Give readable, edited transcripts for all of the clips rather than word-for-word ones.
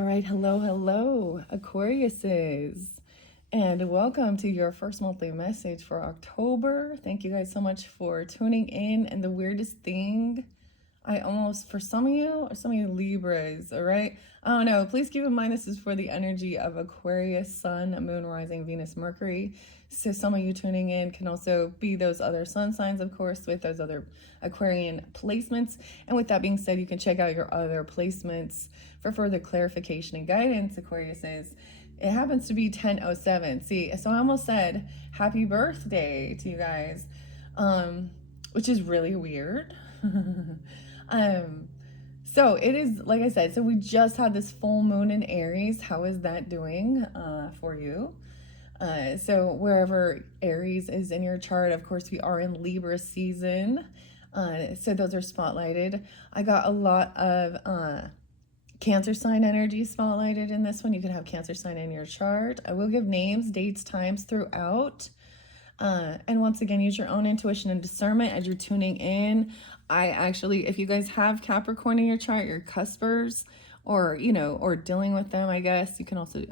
All right, hello, Aquariuses, and welcome to your first monthly message for October. Thank you guys so much for tuning in. And the weirdest thing, for some of you Libras, all right? I don't know. Please keep in mind this is for the energy of Aquarius, Sun, Moon, Rising, Venus, Mercury. So some of you tuning in can also be those other sun signs, of course, with those other Aquarian placements. And with that being said, you can check out your other placements for further clarification and guidance. Aquarius is. It happens to be 10:07. See, so I almost said happy birthday to you guys, which is really weird. So it is, like I said, so we just had this full moon in Aries. How is that doing for you? So wherever Aries is in your chart, of course, we are in Libra season. So those are spotlighted. I got a lot of Cancer sign energy spotlighted in this one. You can have Cancer sign in your chart. I will give names, dates, times throughout. And once again, use your own intuition and discernment as you're tuning in. If you guys have Capricorn in your chart, your cuspers, or dealing with them, I guess you can also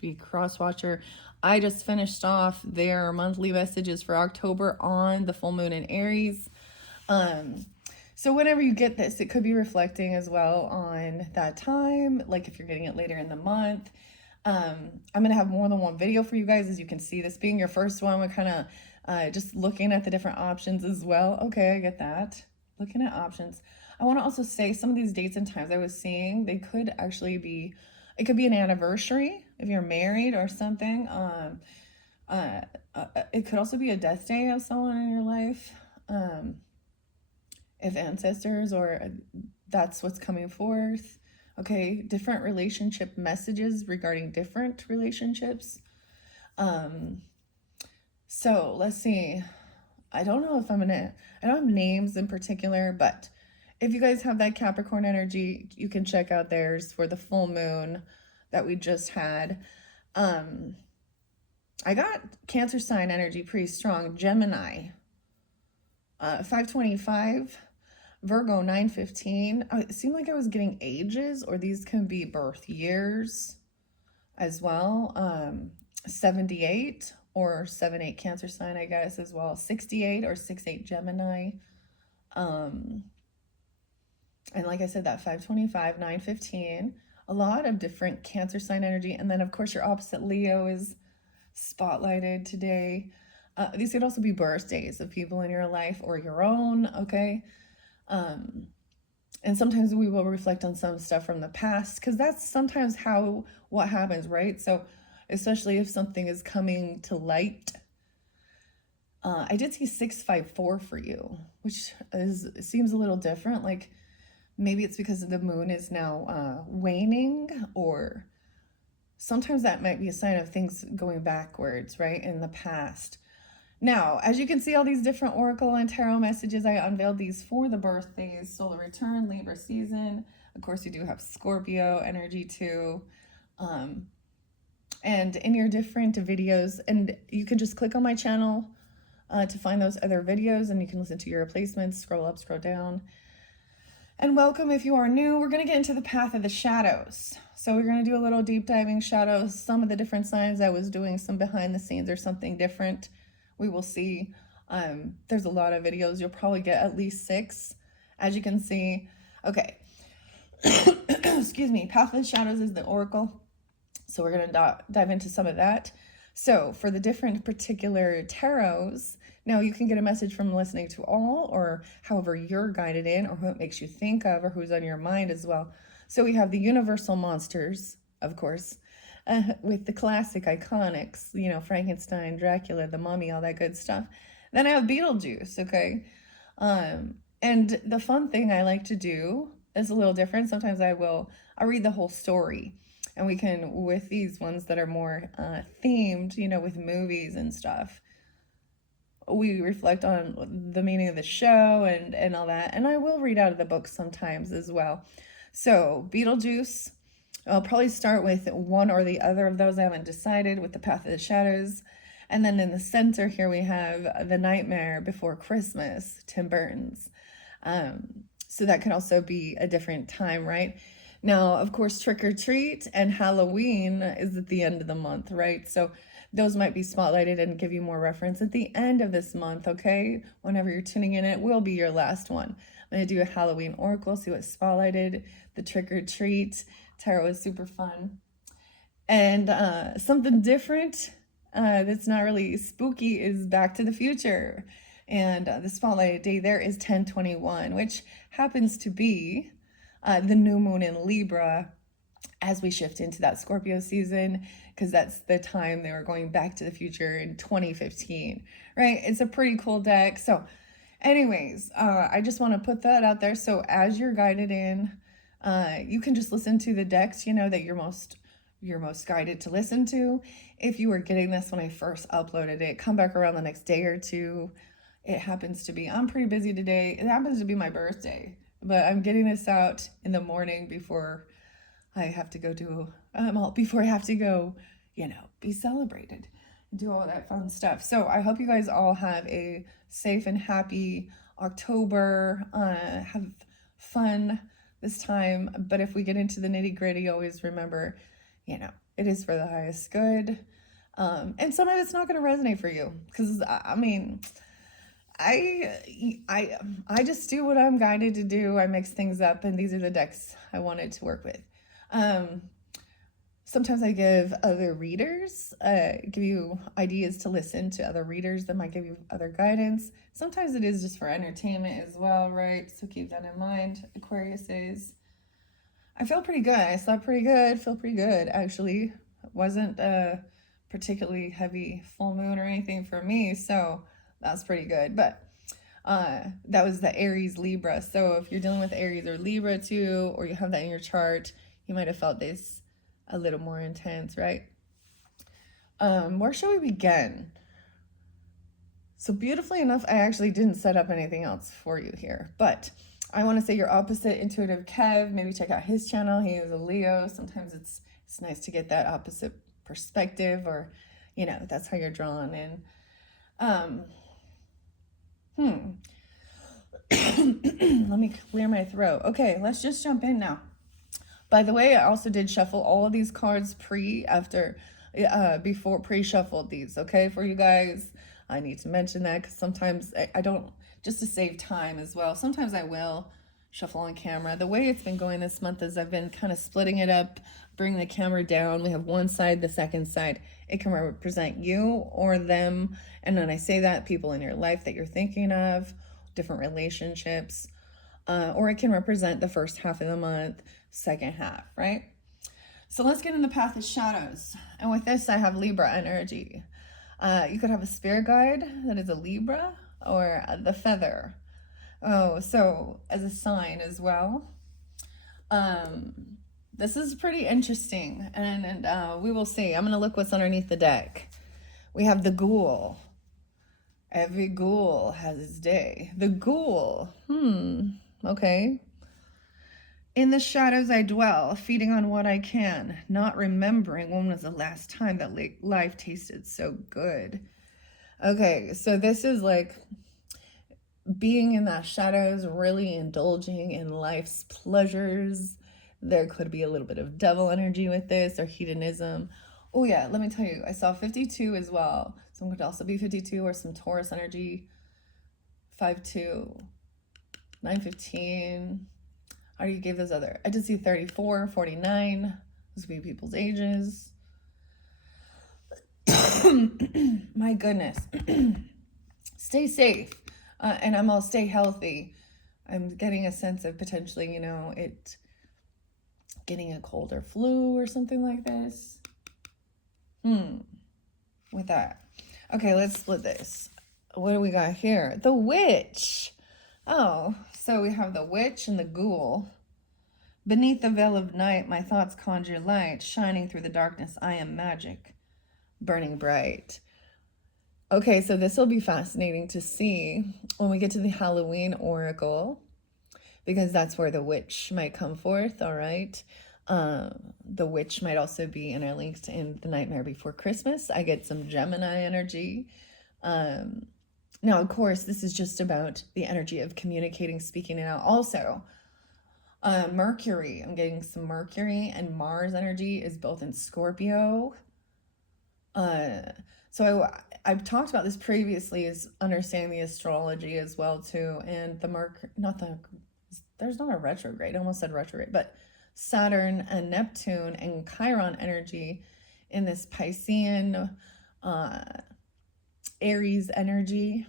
be cross watcher. I just finished off their monthly messages for October on the full moon in Aries. So whenever you get this, it could be reflecting as well on that time, like if you're getting it later in the month. I'm going to have more than one video for you guys. As you can see, this being your first one, we're kind of just looking at the different options as well. Okay, I get that. Looking at options. I want to also say some of these dates and times I was seeing, they could actually be, it could be an anniversary if you're married or something. It could also be a death day of someone in your life. If ancestors, or that's what's coming forth. Okay, different relationship messages regarding different relationships. So let's see. I don't know if I don't have names in particular, but if you guys have that Capricorn energy, you can check out theirs for the full moon that we just had. I got Cancer sign energy pretty strong. Gemini, 525. Virgo, 915. It seemed like I was getting ages, or these can be birth years as well. 78 or 78 Cancer sign, I guess, as well. 68 or 68 Gemini. And like I said, that 525, 915. A lot of different Cancer sign energy. And then, of course, your opposite Leo is spotlighted today. These could also be birthdays of people in your life or your own, okay? And sometimes we will reflect on some stuff from the past, because that's sometimes what happens, right? So especially if something is coming to light. I did see 654 for you, which seems a little different. Like maybe it's because the moon is now waning, or sometimes that might be a sign of things going backwards, right, in the past. Now, as you can see, all these different oracle and tarot messages, I unveiled these for the birthdays, solar return, Libra season. Of course, you do have Scorpio energy too. And in your different videos, and you can just click on my channel to find those other videos, and you can listen to your replacements, scroll up, scroll down. And welcome if you are new. We're going to get into the path of the shadows. So we're going to do a little deep diving shadows, some of the different signs. I was doing some behind the scenes or something different. We will see. There's a lot of videos. You'll probably get at least 6, as you can see. Okay. Excuse me. Path of the Shadows is the oracle. So we're going to dive into some of that. So for the different particular tarots, now you can get a message from listening to all, or however you're guided in, or who it makes you think of, or who's on your mind as well. So we have the universal monsters, of course. With the classic iconics, Frankenstein, Dracula, the Mummy, all that good stuff. Then I have Beetlejuice, okay? And the fun thing I like to do is a little different. Sometimes I'll read the whole story, and we can, with these ones that are more themed, with movies and stuff, we reflect on the meaning of the show and all that. And I will read out of the book sometimes as well. So Beetlejuice, I'll probably start with one or the other of those. I haven't decided, with the Path of the Shadows. And then in the center here we have The Nightmare Before Christmas, Tim Burton's. So that could also be a different time, right? Now, of course, trick or treat and Halloween is at the end of the month, right? So those might be spotlighted and give you more reference at the end of this month, okay? Whenever you're tuning in, it will be your last one. I'm going to do a Halloween oracle, see what's spotlighted. The trick or treat tarot is super fun. And something different that's not really spooky is Back to the Future. And the spotlighted day there is 10/21, which happens to be the new moon in Libra as we shift into that Scorpio season, because that's the time they were going back to the future in 2015, right? It's a pretty cool deck. So anyways, I just want to put that out there. So as you're guided in, you can just listen to the decks, you know, that you're most guided to listen to. If you were getting this when I first uploaded it, come back around the next day or two. It happens to be, I'm pretty busy today. It happens to be my birthday, but I'm getting this out in the morning before I have to go before I have to go, you know, be celebrated, do all that fun stuff. So I hope you guys all have a safe and happy October. Have fun this time. But if we get into the nitty gritty, always remember, you know, it is for the highest good. And some of it's not going to resonate for you because I mean, I just do what I'm guided to do. I mix things up, and these are the decks I wanted to work with. Sometimes I give other readers, give you ideas to listen to other readers that might give you other guidance. Sometimes it is just for entertainment as well, right? So keep that in mind, Aquarius is. I feel pretty good. I slept pretty good, feel pretty good, actually. It wasn't a particularly heavy full moon or anything for me, so that's pretty good. But that was the Aries Libra. So if you're dealing with Aries or Libra too, or you have that in your chart, you might have felt this a little more intense, right? Where shall we begin? So beautifully enough, I actually didn't set up anything else for you here, but I want to say your opposite, Intuitive Kev, maybe check out his channel. He is a Leo. Sometimes it's nice to get that opposite perspective, or, you know, that's how you're drawn in. Let me clear my throat. Okay, let's just jump in now. By the way, I also did shuffle all of these cards before pre-shuffled these, okay, for you guys. I need to mention that because sometimes I don't, just to save time as well. Sometimes I will shuffle on camera. The way it's been going this month is I've been kind of splitting it up, bring the camera down. We have one side, the second side. It can represent you or them. And when I say that, people in your life that you're thinking of, different relationships, or it can represent the first half of the month, second half, right? So let's get in the path of shadows. And with this, I have Libra energy. You could have a spirit guide that is a Libra, or the feather. Oh, so as a sign as well. This is pretty interesting, and we will see. I'm going to look what's underneath the deck. We have the ghoul. Every ghoul has its day. The ghoul. Okay. In the shadows I dwell, feeding on what I can, not remembering when was the last time that life tasted so good. Okay, so this is like being in that shadows, really indulging in life's pleasures. There could be a little bit of devil energy with this, or hedonism. Oh yeah, let me tell you, I saw 52 as well. So it could also be 52 or some Taurus energy. 5-2, 9-15. I already gave those other. I did see 34, 49. Those would be people's ages. My goodness. Stay safe. And I'm all stay healthy. I'm getting a sense of potentially, you know, it getting a cold or flu or something like this. With that. Okay, let's split this. What do we got here? The witch. Oh, so we have the witch and the ghoul. Beneath the veil of night, my thoughts conjure light. Shining through the darkness, I am magic. Burning bright. Okay, so this will be fascinating to see when we get to the Halloween oracle, because that's where the witch might come forth, all right? The witch might also be interlinked in The Nightmare Before Christmas. I get some Gemini energy. Now, of course, this is just about the energy of communicating, speaking it out. Also, Mercury, I'm getting some Mercury and Mars energy is both in Scorpio. So I've talked about this previously, is understanding the astrology as well too, and the there's not a retrograde. I almost said retrograde, but Saturn and Neptune and Chiron energy in this Piscean, Aries energy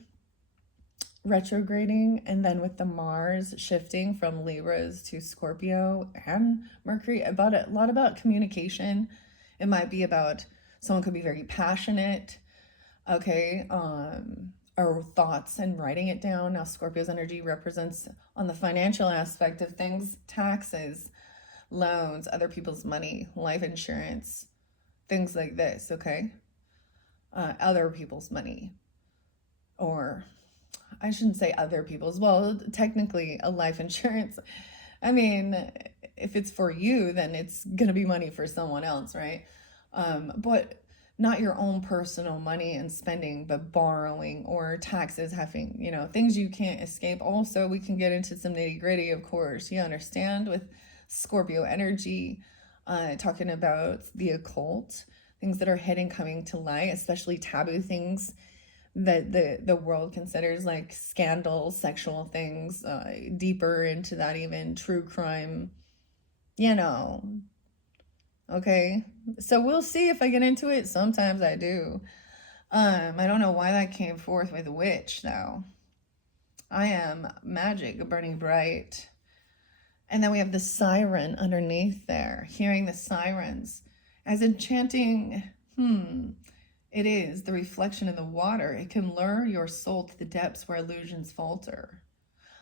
retrograding, and then with the Mars shifting from Libras to Scorpio and Mercury, about a lot about communication. It might be about someone could be very passionate, okay, or thoughts and writing it down. Now Scorpio's energy represents on the financial aspect of things, taxes, loans, other people's money, life insurance, things like this, okay? Other people's money, or I shouldn't say other people's, well, technically a life insurance. I mean, if it's for you, then it's going to be money for someone else, right? But not your own personal money and spending, but borrowing or taxes, having, things you can't escape. Also, we can get into some nitty gritty, of course, you understand, with Scorpio energy, talking about the occult, things that are hidden coming to light, especially taboo things that the world considers like scandals, sexual things, deeper into that, even true crime, okay? So we'll see if I get into it. Sometimes I do. I don't know why that came forth with witch, though. I am magic burning bright. And then we have the siren underneath there, hearing the sirens as enchanting. It is the reflection in the water. It can lure your soul to the depths where illusions falter.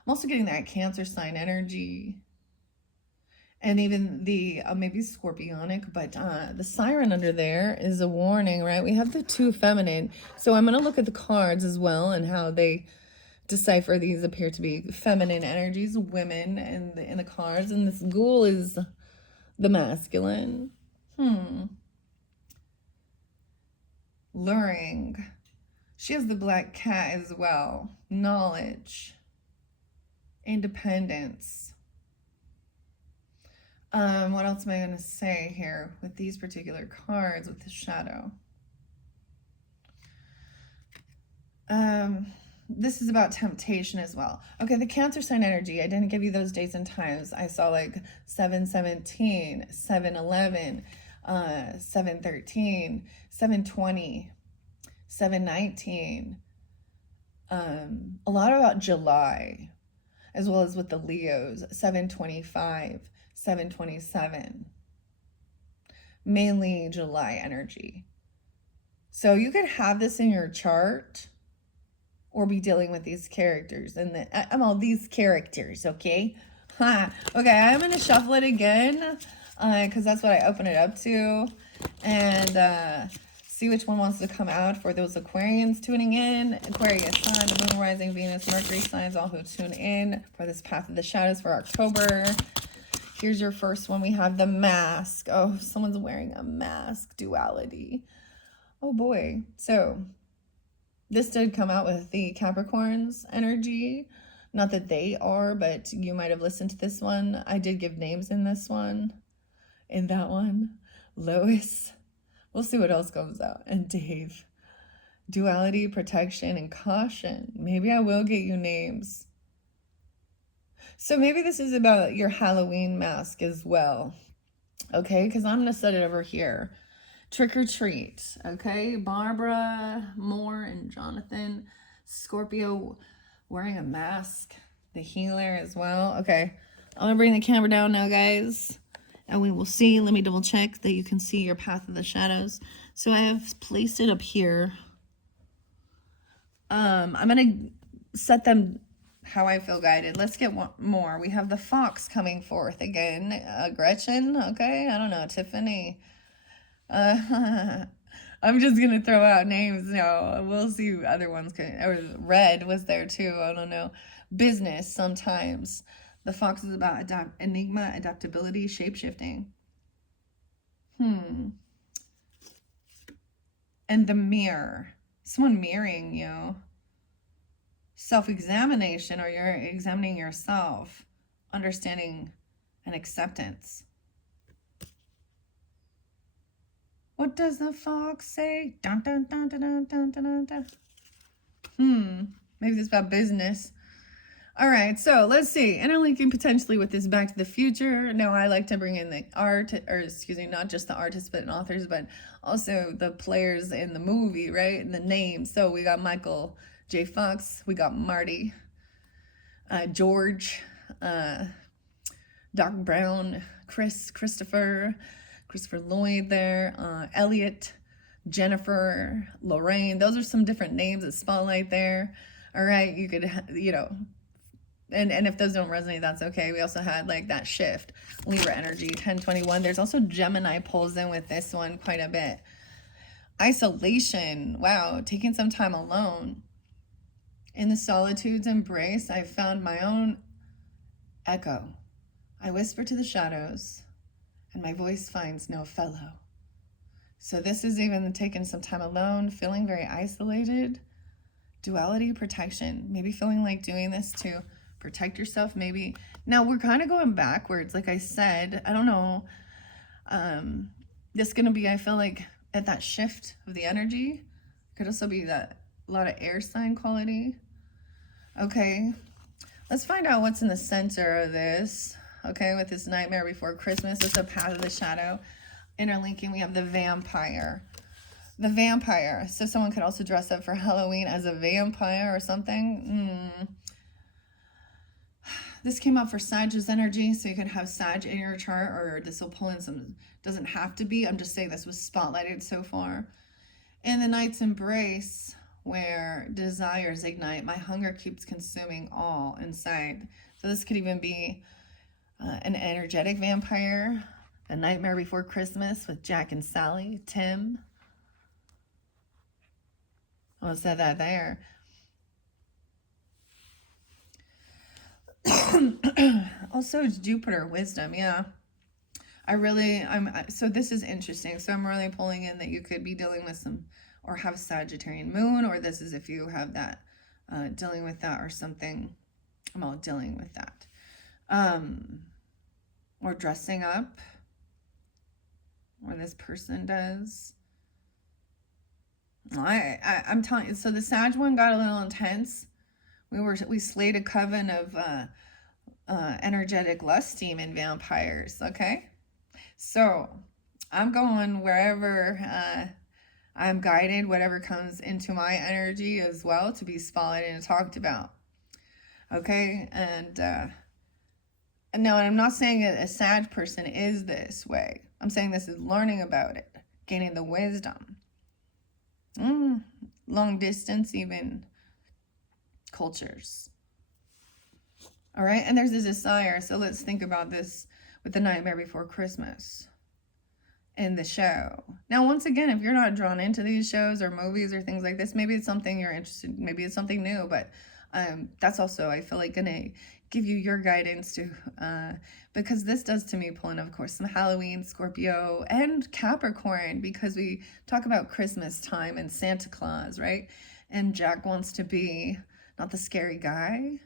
I'm also getting that Cancer sign energy. And even the, maybe scorpionic, but the siren under there is a warning, right? We have the two feminine. So I'm going to look at the cards as well and how they decipher these appear to be feminine energies, women in the cards. And this ghoul is the masculine. Luring. She has the black cat as well. Knowledge. Independence. What else am I going to say here with these particular cards with the shadow? This is about temptation as well. Okay, the Cancer sign energy, I didn't give you those days and times. I saw like 7/17, 7/11, 7/13, 7/20, 7/19. A lot about July, as well as with the Leos, 7/25, 7/27. Mainly July energy. So you could have this in your chart or be dealing with these characters. And I'm all these characters, okay? Okay, I'm going to shuffle it again because that's what I open it up to. And see which one wants to come out for those Aquarians tuning in. Aquarius sign, the moon, rising, Venus, Mercury signs, all who tune in for this Path of the Shadows for October. Here's your first one. We have the mask. Oh, someone's wearing a mask. Duality. Oh boy. So this did come out with the Capricorns energy. Not that they are, but you might have listened to this one. I did give names in this one. In that one. Lois. We'll see what else comes out. And Dave. Duality, protection, and caution. Maybe I will get you names. So maybe this is about your Halloween mask as well. Okay, because I'm going to set it over here. Trick or treat. Okay, Barbara, Moore, and Jonathan. Scorpio wearing a mask. The healer as well. Okay, I'm going to bring the camera down now, guys. And we will see. Let me double check that you can see your Path of the Shadows. So I have placed it up here. I'm going to set them how I feel guided. Let's get one more. We have the fox coming forth again. Gretchen, okay? I don't know. Tiffany. I'm just going to throw out names now. We'll see other ones. Or Red was there too. I don't know. Business sometimes. The fox is about enigma, adaptability, shape-shifting. And the mirror. Someone mirroring you. Self-examination, or you're examining yourself, understanding and acceptance. What does the fox say? Dun, dun, dun, dun, dun, dun, dun, dun. Maybe this is about business. All right, so let's see. Interlinking potentially with this Back to the Future. Now, I like to bring in the art, or excuse me, not just the artists but authors, but also the players in the movie, right? And the names. So we got Michael J. Fox, we got Marty, George, Doc Brown, Christopher Lloyd there, Elliot, Jennifer, Lorraine. Those are some different names that spotlight there. All right, you could, you know, and if those don't resonate, that's okay. We also had like that shift, Libra energy, 1021. There's also Gemini pulls in with this one quite a bit. Isolation, wow, taking some time alone. In the solitude's embrace, I found my own echo. I whisper to the shadows, and my voice finds no fellow. So this is even taking some time alone, feeling very isolated. Duality, protection, maybe feeling like doing this to protect yourself, maybe. Now we're kind of going backwards, like I said. I don't know. This is gonna be, I feel like, at that shift of the energy. Could also be that a lot of air sign quality. Okay, let's find out what's in the center of this. Okay, with this Nightmare Before Christmas, it's a Path of the Shadow. Interlinking, we have the Vampire. The Vampire. So someone could also dress up for Halloween as a vampire or something. This came up for Sag's energy, so you could have Sag in your chart, or this will pull in some, doesn't have to be. I'm just saying this was spotlighted so far. In the Night's Embrace, where desires ignite, my hunger keeps consuming all inside. So this could even be an energetic vampire. A Nightmare Before Christmas with Jack and Sally, Tim. I said that there. Also, it's Jupiter, wisdom, yeah. So this is interesting. So I'm really pulling in that you could be dealing with some, or have Sagittarian moon, or this is if you have that, dealing with that or something. I'm all dealing with that. Or dressing up, or this person does. I'm telling you, so the Sag one got a little intense. We slayed a coven of energetic lust demon vampires, okay? So I'm going wherever I'm guided, whatever comes into my energy as well to be spotlighted and talked about, okay? And no, I'm not saying a Sag person is this way. I'm saying this is learning about it, gaining the wisdom. Long distance, even cultures. All right, and there's a desire. So let's think about this with the Nightmare Before Christmas in the show. Now, once again, if you're not drawn into these shows or movies or things like this, maybe it's something you're interested in, maybe it's something new, but that's also, I feel like, gonna give you your guidance to, because this does to me pull in, of course, some Halloween, Scorpio, and Capricorn, because we talk about Christmas time and Santa Claus, right? And Jack wants to be not the scary guy,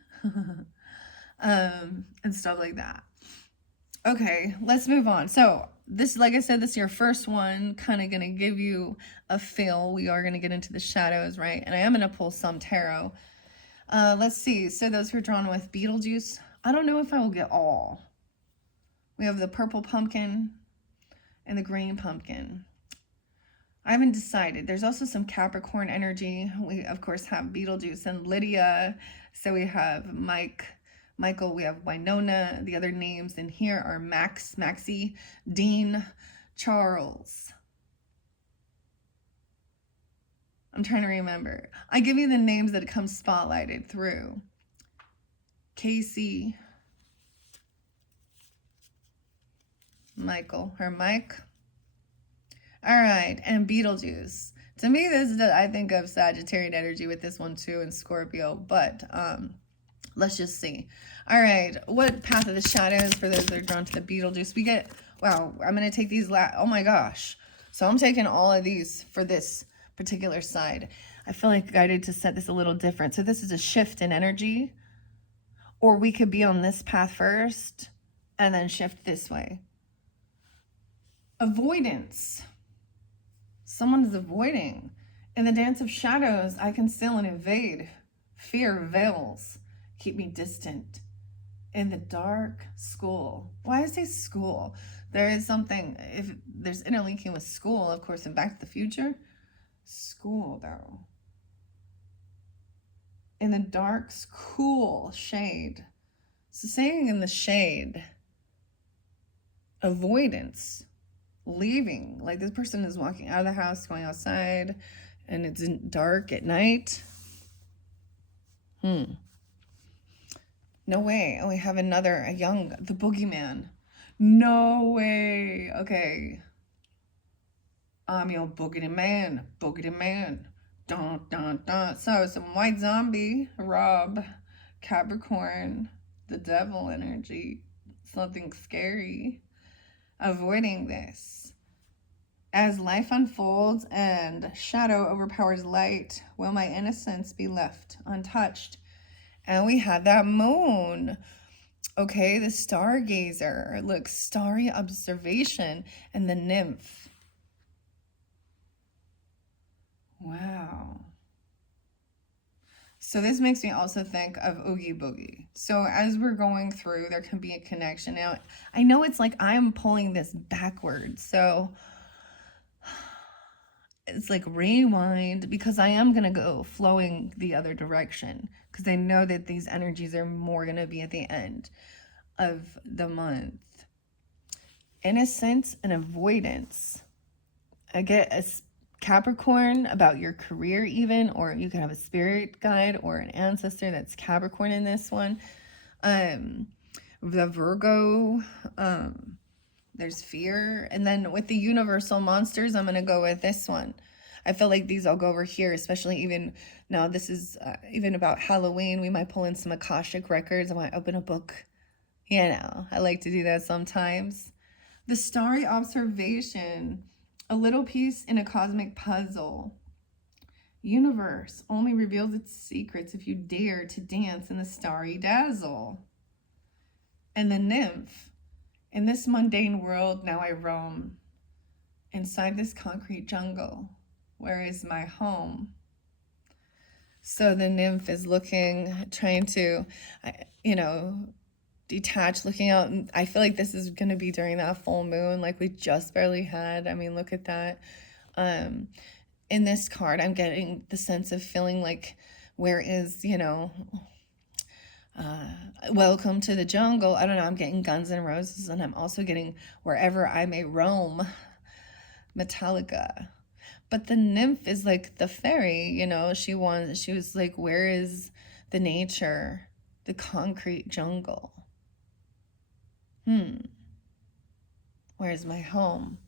and stuff like that. Okay, let's move on. So this, like I said, this is your first one, kind of going to give you a feel. We are going to get into the shadows, right? And I am going to pull some tarot. Let's see. So those who are drawn with Beetlejuice, I don't know if I will get all. We have the purple pumpkin and the green pumpkin. I haven't decided. There's also some Capricorn energy. We, of course, have Beetlejuice and Lydia. So we have Michael, we have Winona. The other names in here are Maxie, Dean, Charles. I'm trying to remember. I give you the names that come spotlighted through. Casey, Michael, or Mike. All right, and Beetlejuice. To me, this is, I think of Sagittarian energy with this one too, and Scorpio, but let's just see. All right, what Path of the Shadows for those that are drawn to the Beetlejuice? We get, wow, I'm going to take these, oh my gosh. So I'm taking all of these for this particular side. I feel like guided to set this a little different. So this is a shift in energy, or we could be on this path first, and then shift this way. Avoidance. Someone is avoiding. In the dance of shadows, I conceal and evade. Fear veils, keep me distant. In the dark, school. Why I say school? There is something, if there's interlinking with school, of course, in Back to the Future. School, though. In the dark, cool shade. So saying in the shade, avoidance, leaving. Like this person is walking out of the house, going outside, and it's dark at night. No way. Oh, we have another, the boogeyman. No way. Okay. I'm your boogity man. Dun, dun, dun. So, some white zombie, Rob, Capricorn, the devil energy, something scary. Avoiding this. As life unfolds and shadow overpowers light, will my innocence be left untouched? And we had that moon. Okay, the stargazer. Look, starry observation and the nymph. Wow. So this makes me also think of Oogie Boogie. So as we're going through, there can be a connection. Now, I know it's like I'm pulling this backwards. So it's like rewind, because I am going to go flowing the other direction, because I know that these energies are more going to be at the end of the month. Innocence and avoidance. I get a Capricorn about your career even, or you could have a spirit guide or an ancestor that's Capricorn in this one. The Virgo, there's fear. And then with the universal monsters, I'm going to go with this one. I feel like these all go over here, especially even now this is even about Halloween. We might pull in some Akashic records. I might open a book. You know, I like to do that sometimes. The starry observation, a little piece in a cosmic puzzle. Universe only reveals its secrets if you dare to dance in the starry dazzle. And the nymph, in this mundane world now I roam. Inside this concrete jungle, where is my home? So the nymph is looking, trying to, detach, looking out. And I feel like this is going to be during that full moon, like we just barely had. I mean, look at that. In this card, I'm getting the sense of feeling like, where is, welcome to the jungle. I don't know. I'm getting Guns N' Roses, and I'm also getting wherever I may roam, Metallica. But the nymph is like the fairy, she was like, where is the nature, the concrete jungle? Where's my home?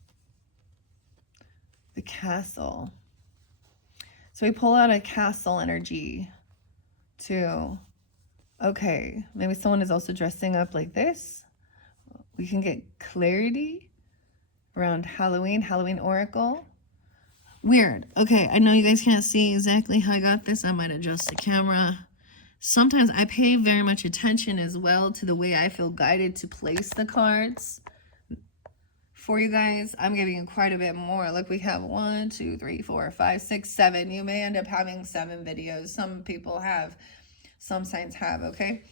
The castle. So we pull out a castle energy too. Okay, maybe someone is also dressing up like this. We can get clarity around Halloween Oracle. Weird. Okay, I know you guys can't see exactly how I got this. I might adjust the camera. Sometimes I pay very much attention as well to the way I feel guided to place the cards. For you guys, I'm giving you quite a bit more. Look, we have 1, 2, 3, 4, 5, 6, 7. You may end up having 7 videos. Some people have, some signs have, okay?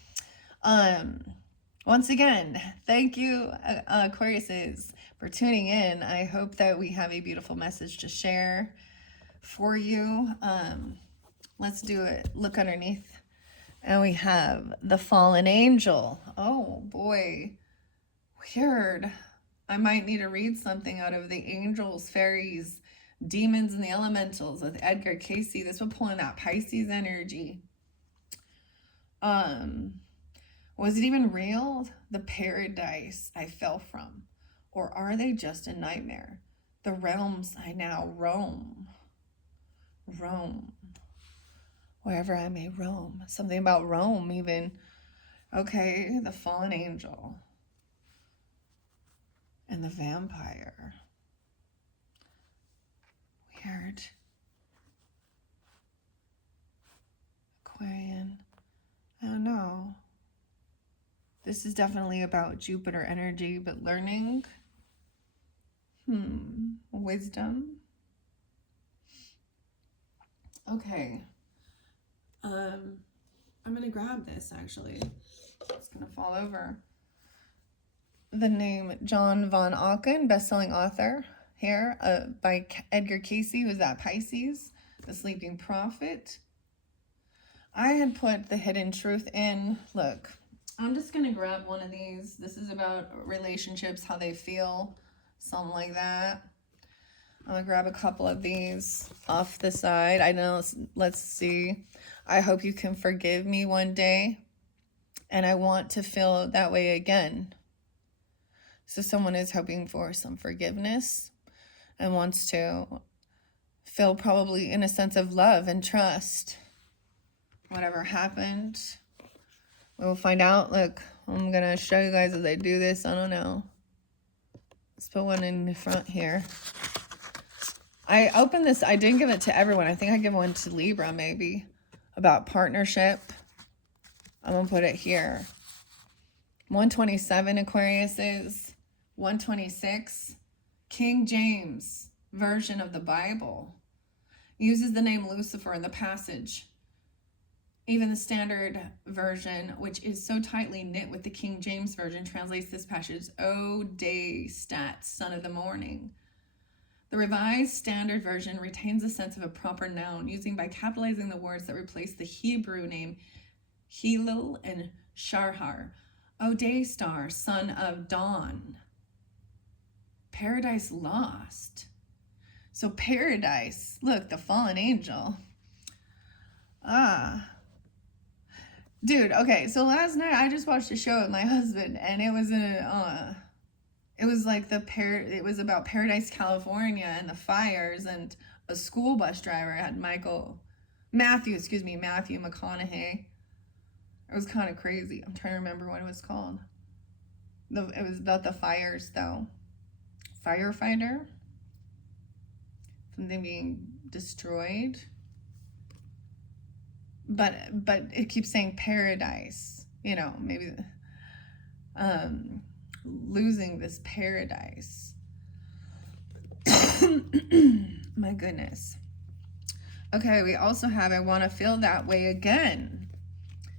Once again, thank you, Aquariuses, for tuning in. I hope that we have a beautiful message to share for you. Let's do it. Look underneath. And we have the fallen angel. Oh boy, weird. I might need to read something out of the angels, fairies, demons, and the elementals with Edgar Cayce. This will pull in that Pisces energy. Was it even real? The paradise I fell from, or are they just a nightmare? The realms I now roam. Wherever I may roam. Something about Rome even. Okay, the fallen angel. And the vampire. Weird. Aquarian. I don't know. This is definitely about Jupiter energy, but learning. Wisdom. Okay. I'm gonna grab this actually. It's gonna fall over. The name John von Auken, best-selling author here, by Edgar Casey, who's that Pisces, The Sleeping Prophet. I had put the hidden truth in. Look, I'm just gonna grab one of these. This is about relationships, how they feel, something like that. I'm gonna grab a couple of these off the side. I know, let's see. I hope you can forgive me one day, and I want to feel that way again. So someone is hoping for some forgiveness and wants to feel probably in a sense of love and trust. Whatever happened, we will find out. Look, I'm gonna show you guys as I do this. I don't know. Let's put one in the front here. I opened this. I didn't give it to everyone. I think I give one to Libra maybe, about partnership. I'm gonna put it here. 127 Aquarius is 126. King James version of the Bible uses the name Lucifer in the passage. Even the standard version, which is so tightly knit with the King James version, translates this passage, O day stat, son of the morning. The Revised Standard Version retains a sense of a proper noun, using by capitalizing the words that replace the Hebrew name Hillel and Sharhar. O day star, son of dawn. Paradise lost. So paradise, look, the fallen angel. Dude, okay, so last night I just watched a show with my husband, and it was it was about Paradise, California, and the fires, and a school bus driver had Matthew McConaughey. It was kind of crazy. I'm trying to remember what it was called. It was about the fires, though. Firefighter. Something being destroyed. But it keeps saying paradise. You know, maybe losing this paradise. My goodness. Okay, we also have I want to feel that way again.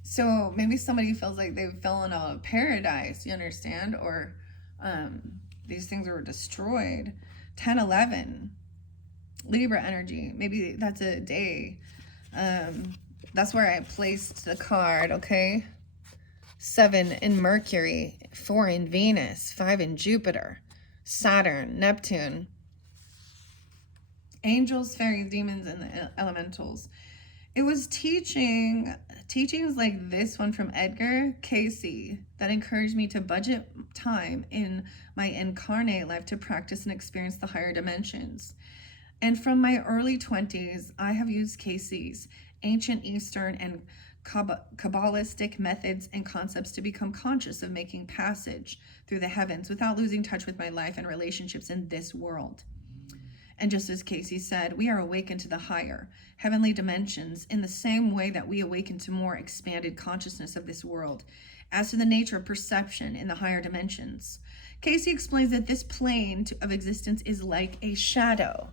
So maybe somebody feels like they've fallen out of paradise, you understand? Or these things were destroyed. 10-11. Libra energy. Maybe that's a day. That's where I placed the card, okay? 7 in Mercury, 4 in Venus, 5 in Jupiter, Saturn, Neptune, angels, fairies, demons, and the elementals. It was teachings like this one from Edgar Casey that encouraged me to budget time in my incarnate life to practice and experience the higher dimensions. And from my early 20s, I have used Casey's ancient Eastern and Kabbalistic methods and concepts to become conscious of making passage through the heavens without losing touch with my life and relationships in this world. And just as Casey said, we are awakened to the higher heavenly dimensions in the same way that we awaken to more expanded consciousness of this world. As to the nature of perception in the higher dimensions, Casey explains that this plane of existence is like a shadow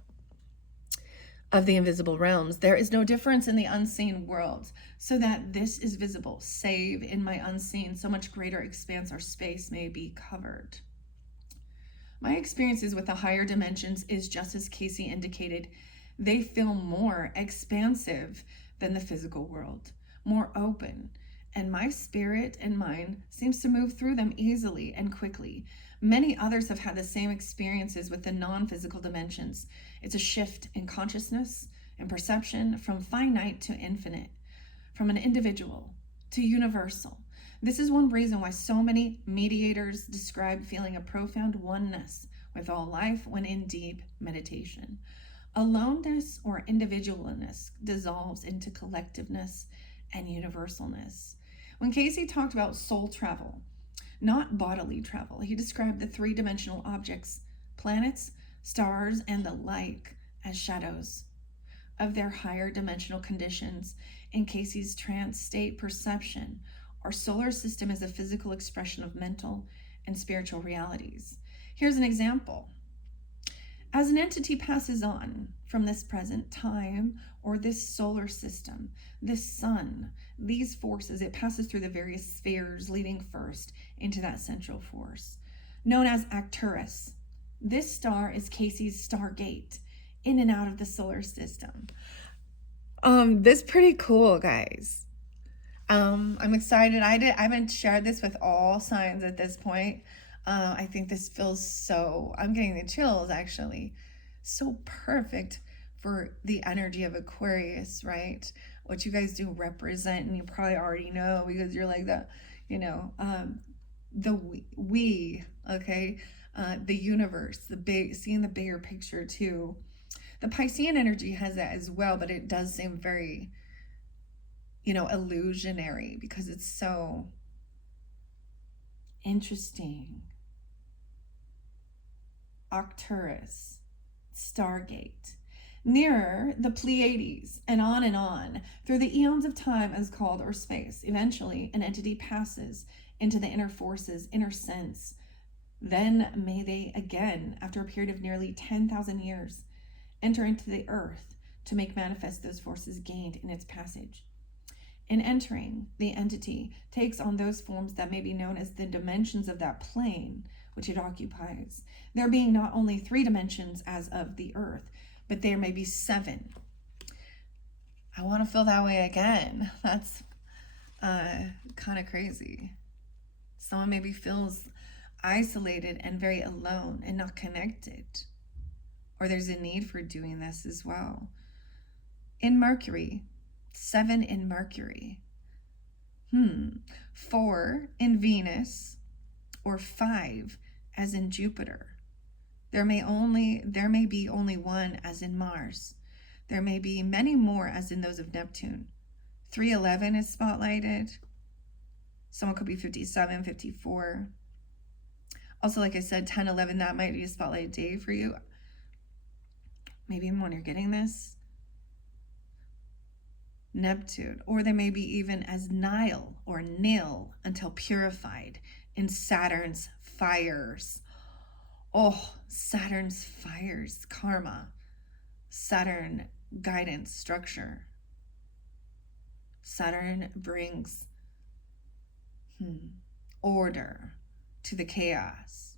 of the invisible realms. There is no difference in the unseen world, so that this is visible, save in my unseen, so much greater expanse or space may be covered. My experiences with the higher dimensions is just as Casey indicated. They feel more expansive than the physical world, more open, and my spirit and mind seems to move through them easily and quickly. Many others have had the same experiences with the non-physical dimensions. It's a shift in consciousness and perception from finite to infinite, from an individual to universal. This is one reason why so many mediators describe feeling a profound oneness with all life when in deep meditation. Aloneness or individualness dissolves into collectiveness and universalness. When Casey talked about soul travel, not bodily travel, he described the three-dimensional objects, planets, stars, and the like, as shadows of their higher dimensional conditions in Casey's trance state perception, Our solar system is a physical expression of mental and spiritual realities. Here's an example. As an entity passes on from this present time or this solar system, this sun, these forces, it passes through the various spheres, leading first into that central force, known as Arcturus. This star is Casey's stargate in and out of the solar system. This pretty cool, guys. I'm excited. I haven't shared this with all signs at this point. I think this feels so, I'm getting the chills actually, so perfect for the energy of Aquarius, right? What you guys do represent, and you probably already know because you're like the, you know, the we, okay? The universe, the big, seeing the bigger picture too. The Piscean energy has that as well, but it does seem very, you know, illusionary because it's so interesting. Arcturus, stargate, nearer the Pleiades, and on through the eons of time as called or space. Eventually, an entity passes into the inner forces, inner sense. Then may they again, after a period of nearly 10,000 years, enter into the earth to make manifest those forces gained in its passage. In entering, the entity takes on those forms that may be known as the dimensions of that plane which it occupies. There being not only 3 dimensions as of the earth, but there may be 7. I want to feel that way again. That's kind of crazy. Someone maybe feels isolated and very alone and not connected. Or there's a need for doing this as well. In Mercury, 7 in Mercury. 4 in Venus, or 5 as in Jupiter. There may be only 1 as in Mars. There may be many more as in those of Neptune. 311 is spotlighted. Someone could be 57, 54. Also, like I said, 10, 11, that might be a spotlight day for you. Maybe when you're getting this. Neptune, or they may be even as Nile or Nil until purified in Saturn's fires. Oh, Saturn's fires, karma. Saturn, guidance, structure. Saturn brings order to the chaos.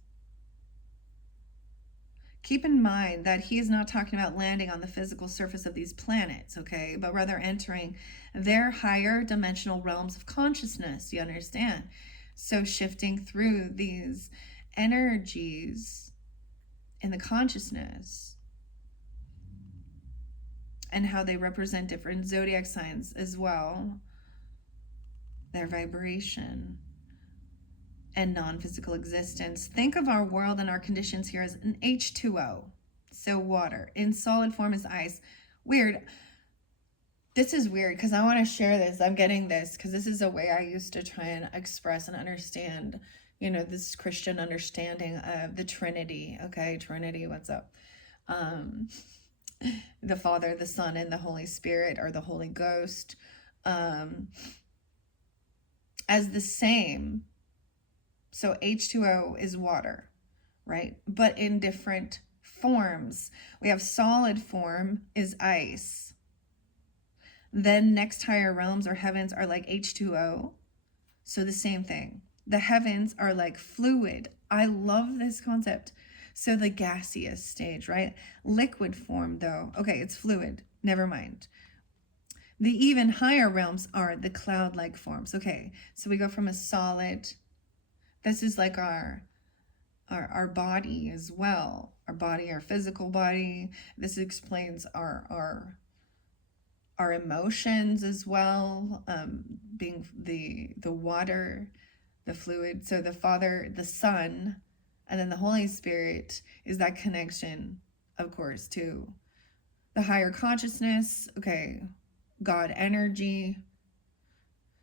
Keep in mind that he is not talking about landing on the physical surface of these planets, okay? But rather entering their higher dimensional realms of consciousness, you understand? So shifting through these energies in the consciousness and how they represent different zodiac signs as well, their vibration and non-physical existence. Think of our world and our conditions here as an H2O, so water. In solid form is ice. Weird. This is weird because I want to share this. I'm getting this because this is a way I used to try and express and understand, you know, this Christian understanding of the Trinity. Okay, Trinity, what's up? The Father, the Son, and the Holy Spirit, or the Holy Ghost, as the same. So H2O is water, right? But in different forms. We have solid form is ice. Then next higher realms or heavens are like H2O. So the same thing. The heavens are like fluid. I love this concept. So the gaseous stage, right? Liquid form though. Okay, it's fluid. Never mind. The even higher realms are the cloud-like forms. Okay, so we go from a solid. This is like our body as well. Our body, our physical body. This explains our emotions as well, being the water, the fluid. So the Father, the Son, and then the Holy Spirit is that connection, of course, to the higher consciousness. Okay, God energy.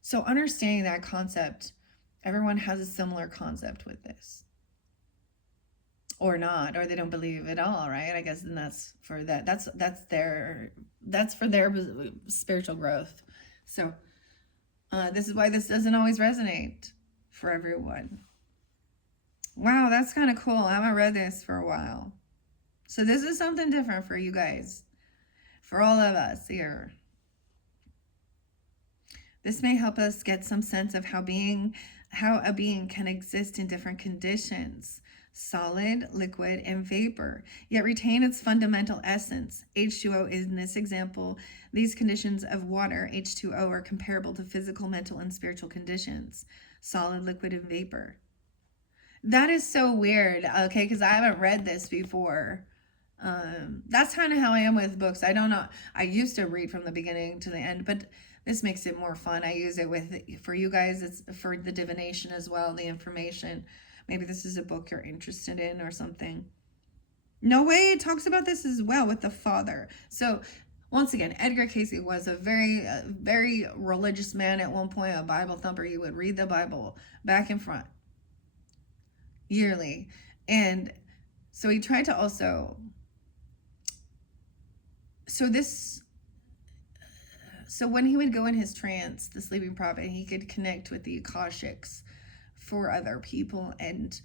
So understanding that concept, everyone has a similar concept with this. Or not, or they don't believe at all, right? I guess then that's for that. That's for their spiritual growth. So This is why this doesn't always resonate for everyone. Wow, that's kind of cool. I haven't read this for a while. So this is something different for you guys, for all of us here. This may help us get some sense of how a being can exist in different conditions, solid, liquid, and vapor, yet retain its fundamental essence. H2O is in this example. These conditions of water, H2O, are comparable to physical, mental, and spiritual conditions, solid, liquid, and vapor. That is so weird, okay, because I haven't read this before. That's kind of how I am with books. I don't know. I used to read from the beginning to the end, but this makes it more fun. I use it for you guys. It's for the divination as well, the information. Maybe this is a book you're interested in or something. No way, it talks about this as well with the father. So once again, Edgar Cayce was a very religious man at one point, a Bible thumper. He would read the Bible back and front yearly. And so he tried to also... So when he would go in his trance, the sleeping prophet, he could connect with the Akashics for other people. And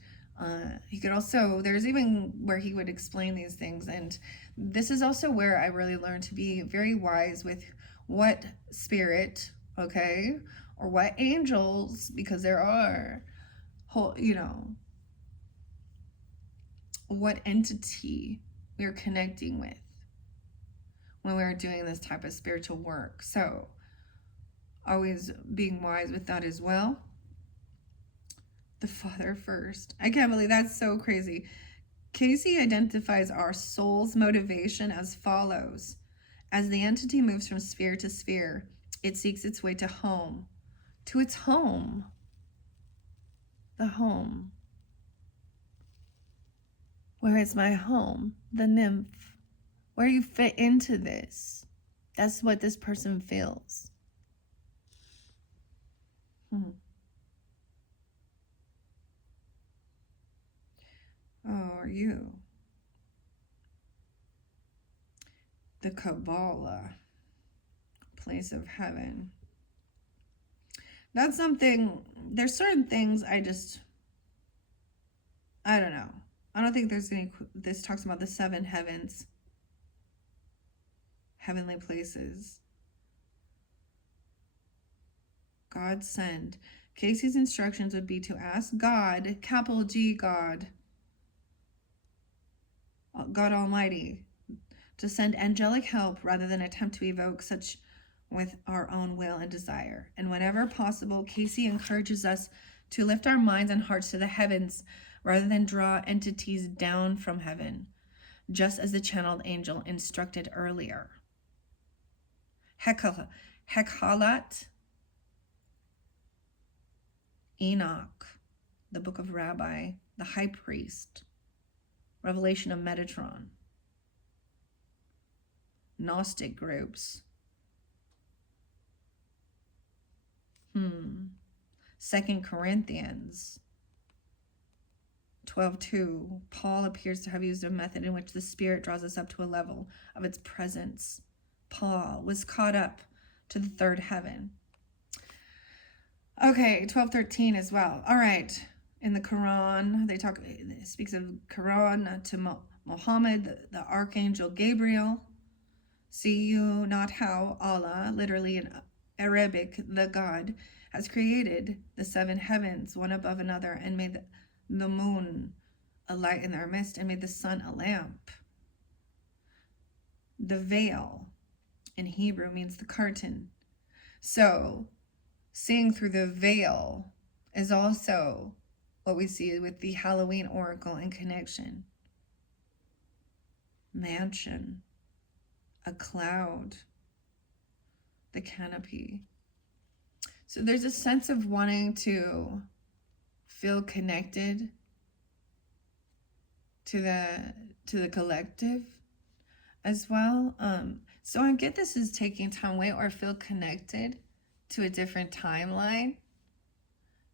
he could also, there's even where he would explain these things. And this is also where I really learned to be very wise with what spirit, okay, or what angels, because there are, what entity we're connecting with when we're doing this type of spiritual work. So always being wise with that as well. The Father first. I can't believe that's so crazy. Cayce identifies our soul's motivation as follows. As the entity moves from sphere to sphere, it seeks its way to home. To its home. The home. Where is my home? The nymph. Where you fit into this. That's what this person feels. Oh, are you? The Kabbalah. Place of heaven. That's something, there's certain things I don't know. I don't think there's any, this talks about the 7 heavens. Heavenly places. God send. Cayce's instructions would be to ask God, capital G God Almighty, to send angelic help rather than attempt to evoke such with our own will and desire. And whenever possible, Cayce encourages us to lift our minds and hearts to the heavens rather than draw entities down from heaven, just as the channeled angel instructed earlier. Hekhalat, Enoch, the Book of Rabbi, the High Priest, Revelation of Metatron, Gnostic groups, 2 Corinthians 12:2, Paul appears to have used a method in which the Spirit draws us up to a level of its presence. Paul was caught up to the 3rd heaven. Okay, 12:13 as well. All right, in the Quran, it speaks of Quran to Muhammad, the Archangel Gabriel. See you not how Allah, literally in Arabic, the God, has created the 7 heavens, one above another, and made the moon a light in their midst, and made the sun a lamp. The veil in Hebrew means the curtain. So seeing through the veil is also what we see with the Halloween oracle and connection. Mansion, a cloud, the canopy. So there's a sense of wanting to feel connected to the collective as well. So I get this is taking time away, or feel connected to a different timeline.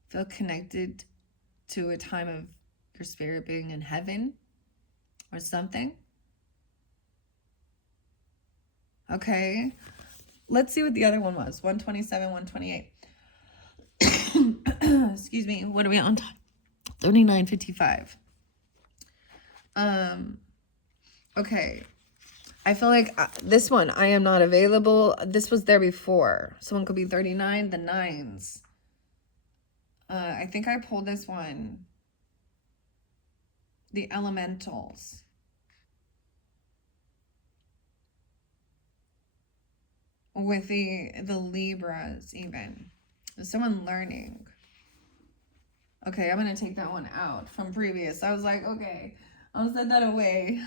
Feel connected to a time of your spirit being in heaven or something. Okay, let's see what the other one was. 127, 128. Excuse me. What are we on time? 39:55. Okay. I feel like this one, I am not available. This was there before. Someone could be 39, the nines. I think I pulled this one. The elementals. With the Libras even. Someone learning. Okay, I'm going to take that one out from previous. I was like, okay, I'll set that away.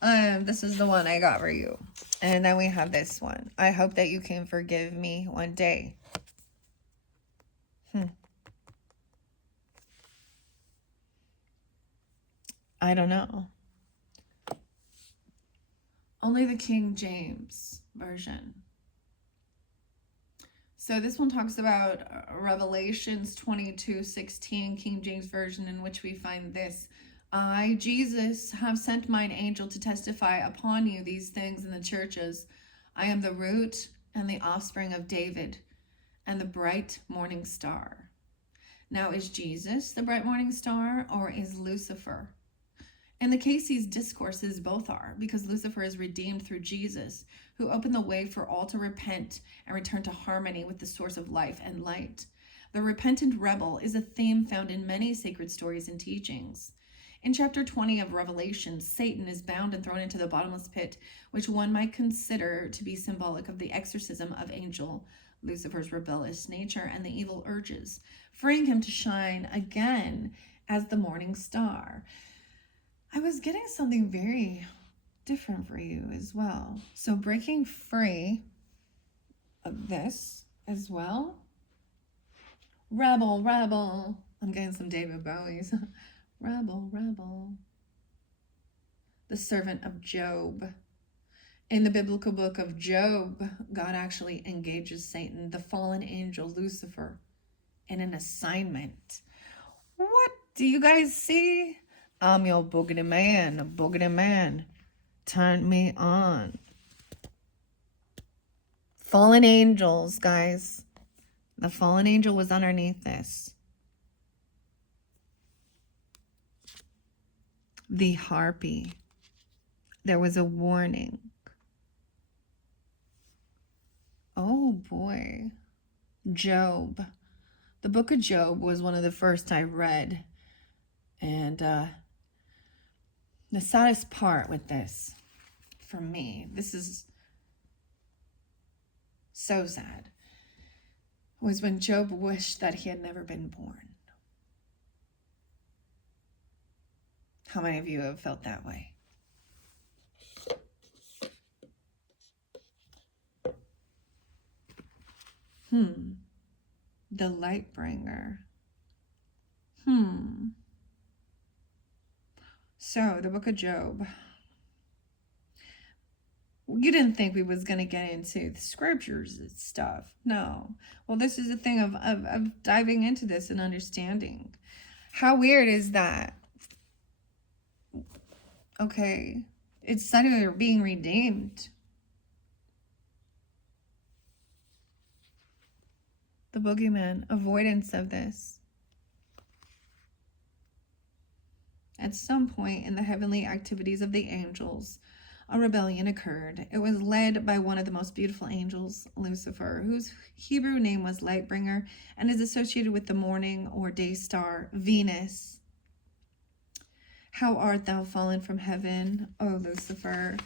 This is the one I got for you. And then we have this one. I hope that you can forgive me one day. I don't know. Only the King James version. So this one talks about Revelations 22:16, King James version, in which we find this. I, Jesus, have sent mine angel to testify upon you these things in the churches. I am the root and the offspring of David and the bright morning star. Now, is Jesus the bright morning star, or is Lucifer? In the case, these discourses both are, because Lucifer is redeemed through Jesus, who opened the way for all to repent and return to harmony with the source of life and light. The repentant rebel is a theme found in many sacred stories and teachings. In chapter 20 of Revelation, Satan is bound and thrown into the bottomless pit, which one might consider to be symbolic of the exorcism of angel Lucifer's rebellious nature and the evil urges, freeing him to shine again as the morning star. I was getting something very different for you as well. So breaking free of this as well. Rebel, rebel. I'm getting some David Bowie's. Rebel, rebel. The servant of Job. In the biblical book of Job, God actually engages Satan, the fallen angel Lucifer, in an assignment. What do you guys see? I'm your boogity man. Turn me on. Fallen angels, guys. The fallen angel was underneath this. The harpy. There was a warning. Oh boy. Job. The book of Job was one of the first I read. And the saddest part with this, for me, this is so sad, was when Job wished that he had never been born. How many of you have felt that way? The light bringer. So, the book of Job. You didn't think we was going to get into the scriptures and stuff. No. Well, this is the thing of diving into this and understanding. How weird is that? Okay. It's said you're being redeemed. The boogeyman. Avoidance of this. At some point in the heavenly activities of the angels, a rebellion occurred. It was led by one of the most beautiful angels, Lucifer, whose Hebrew name was Lightbringer and is associated with the morning or day star, Venus. How art thou fallen from heaven, O Lucifer,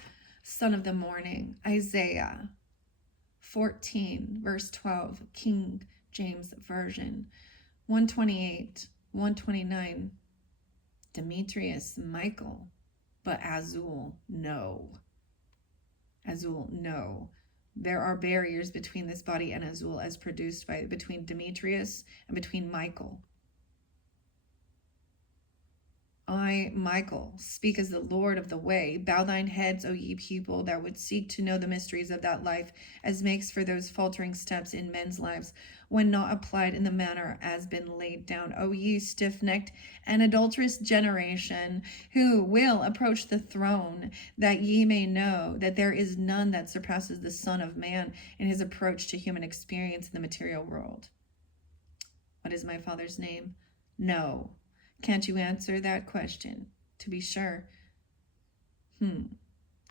son of the morning? Isaiah 14, verse 12, King James Version. 128, 129. Demetrius, Michael. But Azul, no. Azul, no. There are barriers between this body and Azul as produced between Demetrius and between Michael. I, Michael, speak as the Lord of the way. Bow thine heads, O ye people, that would seek to know the mysteries of that life, as makes for those faltering steps in men's lives, when not applied in the manner as been laid down. O ye stiff-necked and adulterous generation, who will approach the throne, that ye may know that there is none that surpasses the Son of Man in his approach to human experience in the material world. What is my father's name? No. Can't you answer that question? To be sure.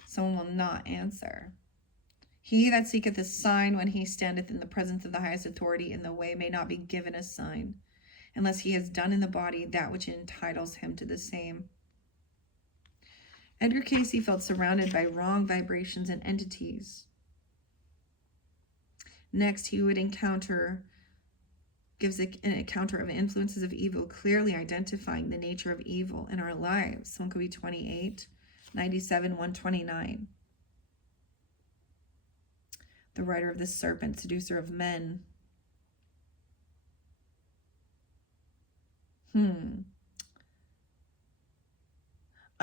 Someone will not answer. He that seeketh a sign when he standeth in the presence of the highest authority in the way may not be given a sign, unless he has done in the body that which entitles him to the same. Edgar Cayce felt surrounded by wrong vibrations and entities. Next, he would gives an encounter of influences of evil, clearly identifying the nature of evil in our lives. Someone could be 28, 97, 129. The rider of the serpent, seducer of men. I'm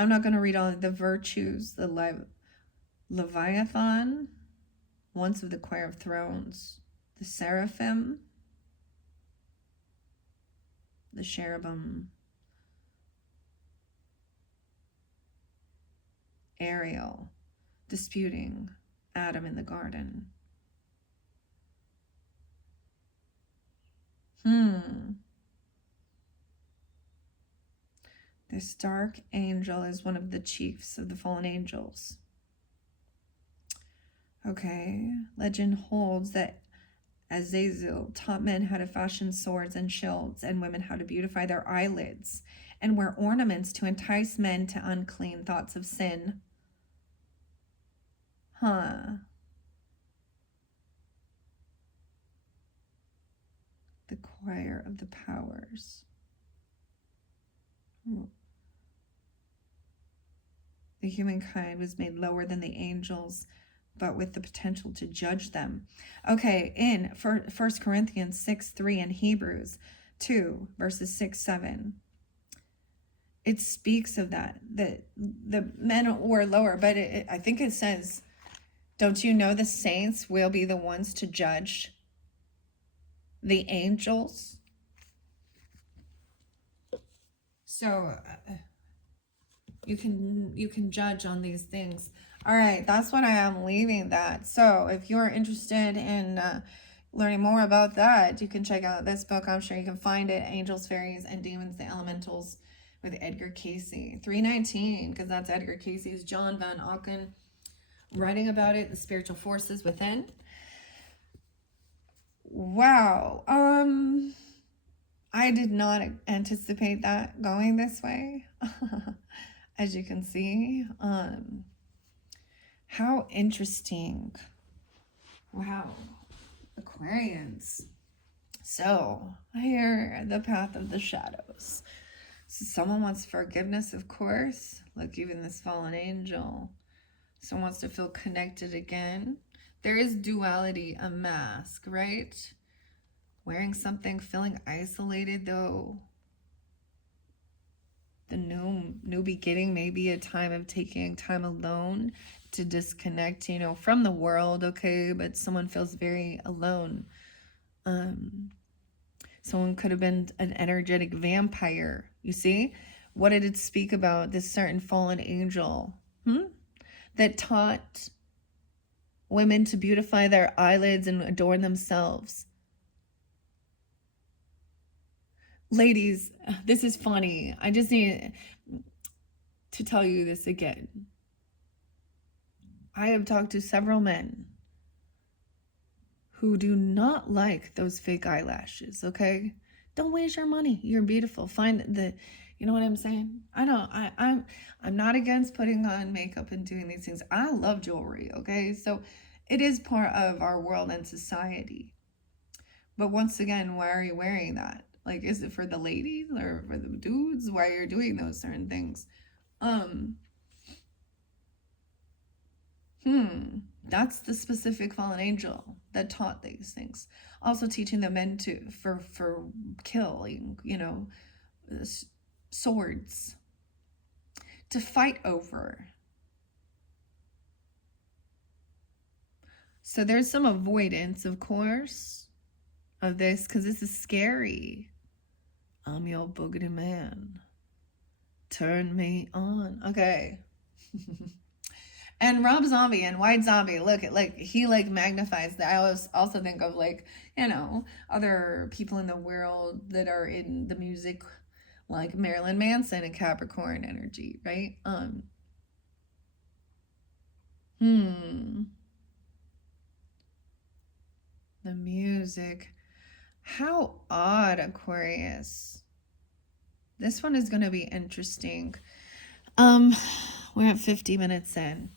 not going to read all of the virtues. The Leviathan, once of the choir of thrones. The seraphim. The cherubim. Ariel, disputing Adam in the garden. This dark angel is one of the chiefs of the fallen angels. Okay, legend holds that Azazel taught men how to fashion swords and shields, and women how to beautify their eyelids and wear ornaments to entice men to unclean thoughts of sin. The choir of the powers. The humankind was made lower than the angels, but with the potential to judge them. Okay, in 1 Corinthians 6:3 and Hebrews 2, verses 6, 7, it speaks of that the men were lower, but I think it says, don't you know the saints will be the ones to judge the angels? So you can judge on these things. All right, that's what I am leaving that. So if you're interested in learning more about that, you can check out this book. I'm sure you can find it, Angels, Fairies, and Demons, the Elementals, with Edgar Cayce. 319, because that's Edgar Cayce's John Van Auken writing about it, the spiritual forces within. Wow. I did not anticipate that going this way. As you can see, how interesting. Wow. Aquarians. So here, the path of the shadows. So someone wants forgiveness, of course. Look, even this fallen angel. Someone wants to feel connected again. There is duality, a mask, right? Wearing something, feeling isolated though. The new beginning may be a time of taking time alone to disconnect, from the world, okay? But someone feels very alone. Someone could have been an energetic vampire, you see? What did it speak about? This certain fallen angel, that taught women to beautify their eyelids and adorn themselves. Ladies, this is funny. I just need to tell you this again. I have talked to several men who do not like those fake eyelashes, okay? Don't waste your money. You're beautiful. Find you know what I'm saying? I know I'm not against putting on makeup and doing these things. I love jewelry, okay? So it is part of our world and society. But once again, why are you wearing that? Like, is it for the ladies or for the dudes? Why you're doing those certain things? That's the specific fallen angel that taught these things. Also teaching the men for killing, swords to fight over. So there's some avoidance, of course, of this, because this is scary. I'm your boogeyman. Turn me on. Okay. And Rob Zombie and White Zombie, look at like he like magnifies that. I always also think of like, you know, other people in the world that are in the music, like Marilyn Manson and Capricorn energy, right? The music. How odd, Aquarius. This one is going to be interesting. We're at 50 minutes in.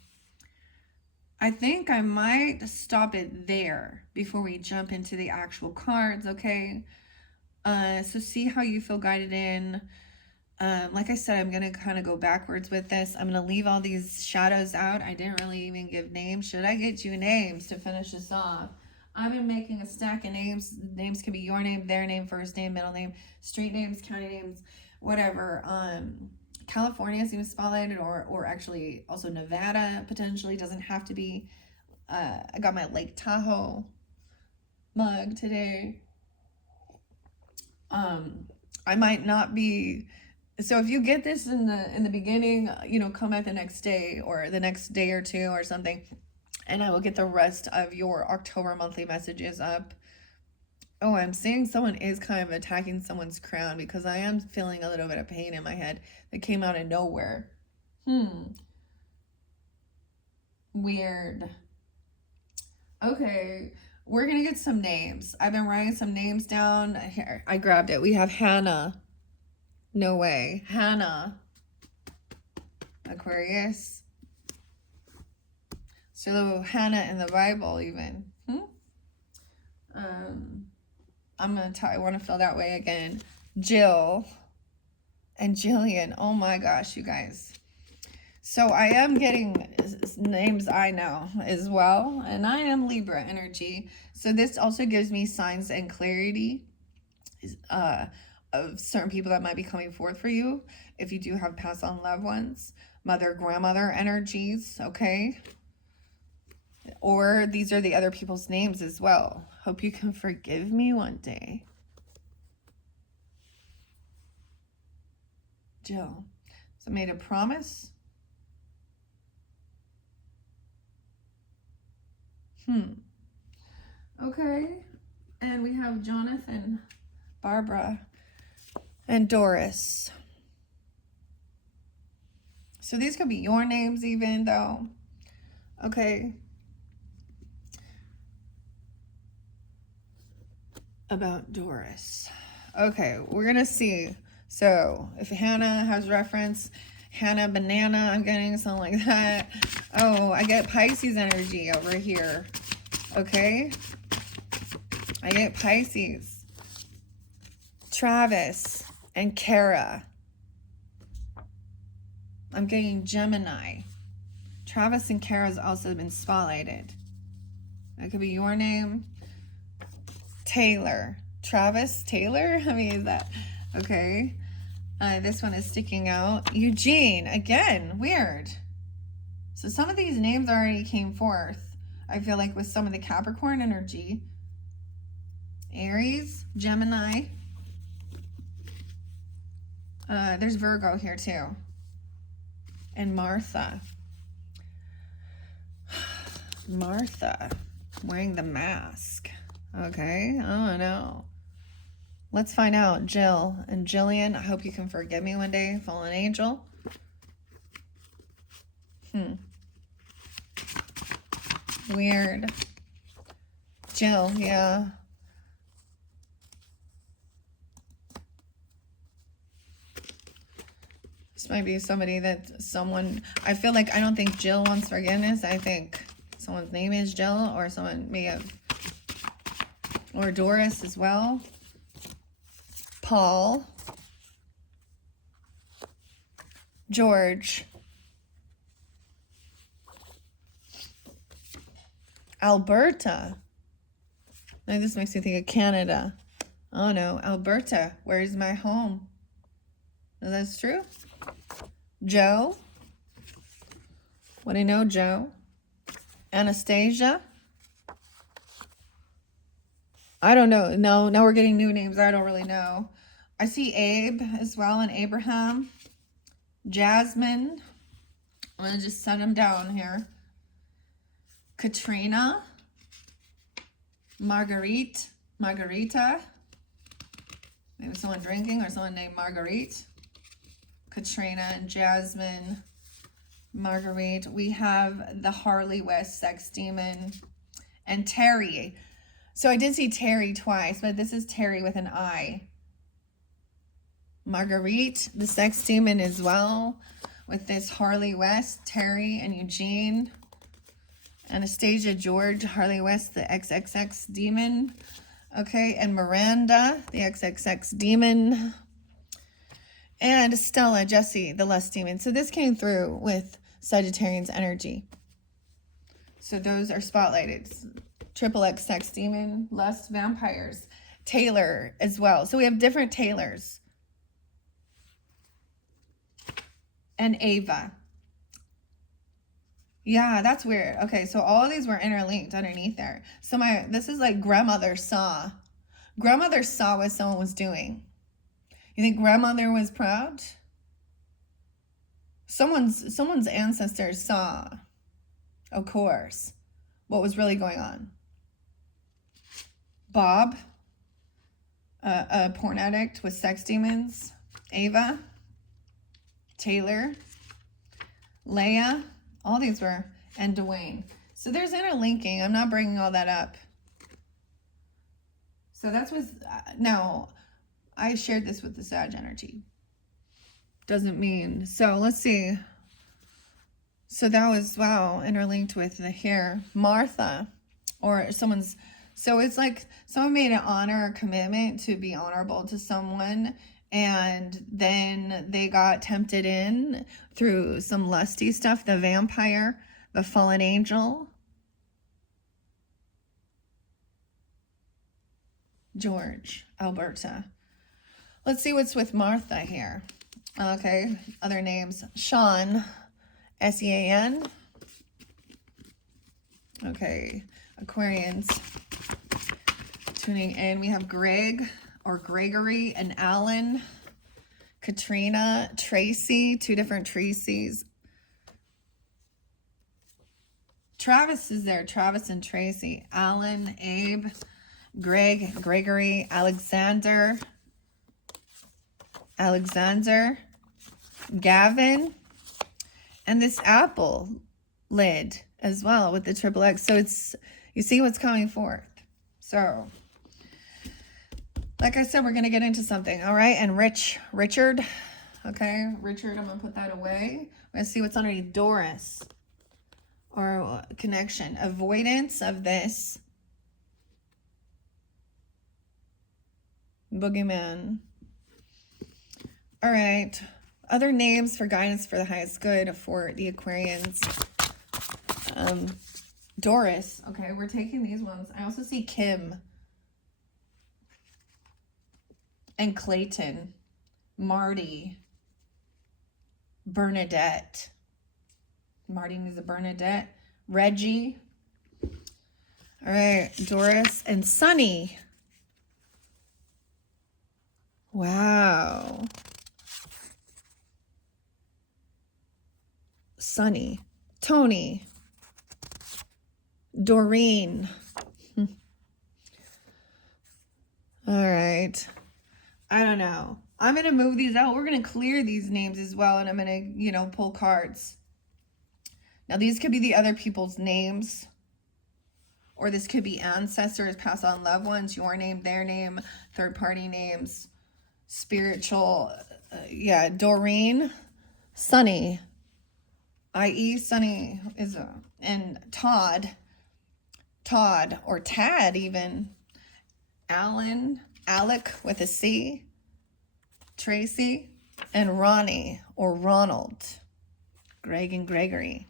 I think I might stop it there before we jump into the actual cards, okay? So see how you feel guided in. Like I said, I'm going to kind of go backwards with this. I'm going to leave all these shadows out. I didn't really even give names. Should I get you names to finish this off? I've been making a stack of names. Names can be your name, their name, first name, middle name, street names, county names, whatever. California seems spotlighted, or actually also Nevada potentially, doesn't have to be. I got my Lake Tahoe mug today. I might not be, so if you get this in the beginning, you know, come at the next day or the next day or two or something, and I will get the rest of your October monthly messages up. Oh, I'm seeing someone is kind of attacking someone's crown, because I am feeling a little bit of pain in my head that came out of nowhere. Weird. Okay, we're gonna get some names. I've been writing some names down. Here, I grabbed it. We have Hannah. No way. Hannah. Aquarius. So Hannah in the Bible even. I want to feel that way again. Jill and Jillian. Oh my gosh, you guys. So I am getting names I know as well. And I am Libra energy. So this also gives me signs and clarity of certain people that might be coming forth for you. If you do have passed on loved ones. Mother, grandmother energies. Okay. Or these are the other people's names as well. Hope you can forgive me one day. Jill. So made a promise. Okay. And we have Jonathan, Barbara, and Doris. So these could be your names even though. Okay. About Doris. Okay, we're gonna see. So if Hannah has reference, Hannah Banana, I'm getting something like that. Oh, I get Pisces energy over here. Okay. I get Pisces. Travis and Kara. I'm getting Gemini. Travis and Kara's also been spotlighted. That could be your name. Taylor. Travis Taylor? I mean, is that okay? This one is sticking out. Eugene. Again, weird. So some of these names already came forth. I feel like with some of the Capricorn energy. Aries. Gemini. There's Virgo here too. And Martha. Martha. Wearing the mask. Okay, oh no. Let's find out. Jill and Jillian. I hope you can forgive me one day, fallen angel. Weird. Jill, yeah. This might be somebody that someone, I feel like, I don't think Jill wants forgiveness. I think someone's name is Jill, or someone may have, or Doris as well. Paul. George. Alberta. Now this makes me think of Canada. Oh no, Alberta. Where's my home? Is that true? Joe. What do you know, Joe? Anastasia. I don't know. No, now we're getting new names. I don't really know. I see Abe as well, and Abraham. Jasmine. I'm going to just set them down here. Katrina, Marguerite, Margarita. Maybe someone drinking or someone named Marguerite. Katrina and Jasmine, Marguerite. We have the Harley West sex demon and Terry. So I did see Terry twice, but this is Terry with an I. Marguerite, the sex demon as well, with this Harley West, Terry and Eugene. Anastasia George, Harley West, the XXX demon. Okay, and Miranda, the XXX demon. And Stella, Jesse, the lust demon. So this came through with Sagittarian's energy. So those are spotlighted. Triple X sex demon, lust, vampires. Taylor as well. So we have different Taylors. And Ava. Yeah, that's weird. Okay, so all of these were interlinked underneath there. So this is like grandmother saw. Grandmother saw what someone was doing. You think grandmother was proud? Someone's ancestors saw, of course, what was really going on. Bob, a porn addict with sex demons. Ava, Taylor, Leah, all these were, and Dwayne. So there's interlinking. I'm not bringing all that up. So that's what, now, I shared this with the Sag energy. Doesn't mean, so let's see. So that was, wow, interlinked with the here. Martha, or someone's, so it's like someone made an honor or commitment to be honorable to someone, and then they got tempted in through some lusty stuff. The vampire, the fallen angel. George, Alberta. Let's see what's with Martha here. Okay, other names. Sean, S-E-A-N. Okay, Aquarians. Tuning in, we have Greg or Gregory and Alan. Katrina, Tracy, two different Tracys. Travis is there, Travis and Tracy. Alan, Abe, Greg, Gregory, Alexander, Gavin, and this apple lid as well with the triple X. So it's, you see what's coming forth. So, like I said, we're going to get into something. All right. And Richard. Okay. Richard, I'm going to put that away. We're going to see what's underneath. Doris or connection. Avoidance of this. Boogeyman. All right. Other names for guidance for the highest good for the Aquarians. Doris. Okay, we're taking these ones. I also see Kim. And Clayton. Marty. Bernadette. Marty needs a Bernadette. Reggie. All right, Doris and Sunny. Wow. Sunny. Tony. Doreen. All right. I don't know. I'm going to move these out. We're going to clear these names as well. And I'm going to, pull cards. Now, these could be the other people's names. Or this could be ancestors, pass on loved ones, your name, their name, third-party names, spiritual. Doreen, Sunny, i.e. Sunny is and Todd, or Tad even, Alan, Alec with a C, Tracy, and Ronnie or Ronald, Greg and Gregory.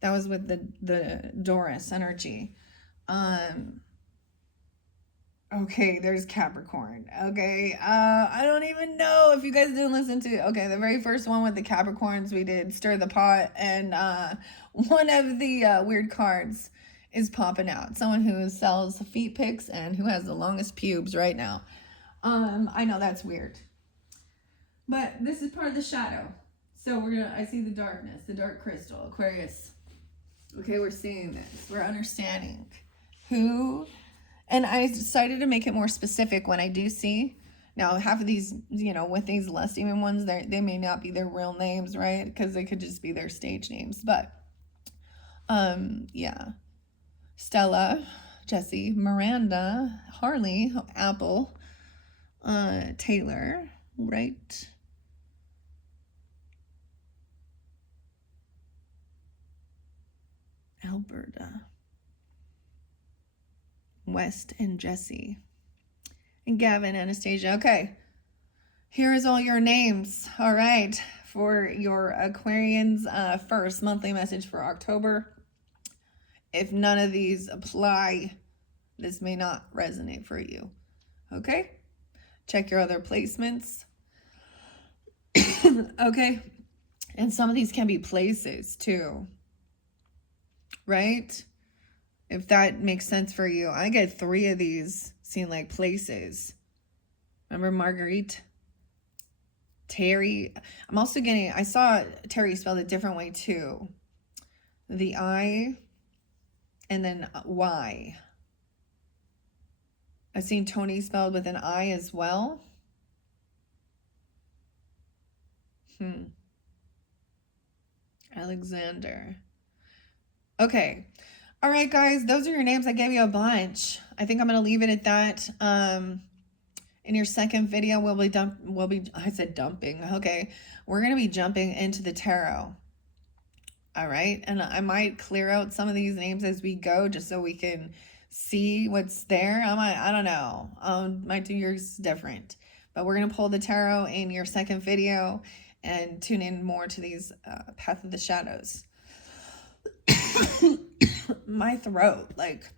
That was with the Doris energy. Okay, there's Capricorn. Okay, I don't even know if you guys didn't listen to, okay, the very first one with the Capricorns, we did Stir the Pot, and one of the weird cards is popping out. Someone who sells feet pics and who has the longest pubes right now. I know that's weird. But this is part of the shadow. So I see the darkness, the dark crystal, Aquarius. Okay, we're seeing this. We're understanding who, and I decided to make it more specific when I do see. Now, half of these, with these less even ones, they may not be their real names, right? Because they could just be their stage names. But, yeah. Stella, Jesse, Miranda, Harley, Apple, Taylor, right? Alberta, West, and Jesse, and Gavin, Anastasia. Okay, here is all your names. All right, for your Aquarians first monthly message for October. If none of these apply, this may not resonate for you. Okay, check your other placements. Okay, and some of these can be places too, right? If that makes sense for you. I get 3 of these seem like places. Remember Marguerite? Terry. I'm also getting, I saw Terry spelled a different way too. The I and then Y. I've seen Tony spelled with an I as well. Alexander. Okay. All right, guys, those are your names. I gave you a bunch. I think I'm going to leave it at that. In your second video, I said dumping. Okay. We're going to be jumping into the tarot. All right. And I might clear out some of these names as we go, just so we can see what's there. I don't know. Might do yours different, but we're going to pull the tarot in your second video and tune in more to these Path of the Shadows. My throat, like,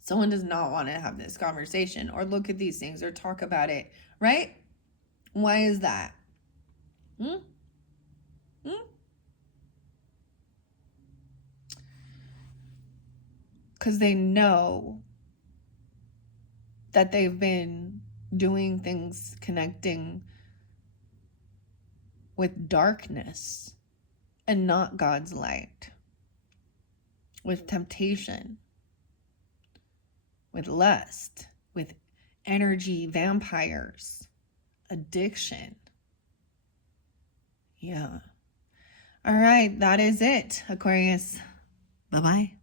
someone does not want to have this conversation or look at these things or talk about it, right? Why is that? Because they know that they've been doing things connecting with darkness and not God's light, with temptation, with lust, with energy vampires, addiction. Yeah. All right, that is it, Aquarius. Bye-bye.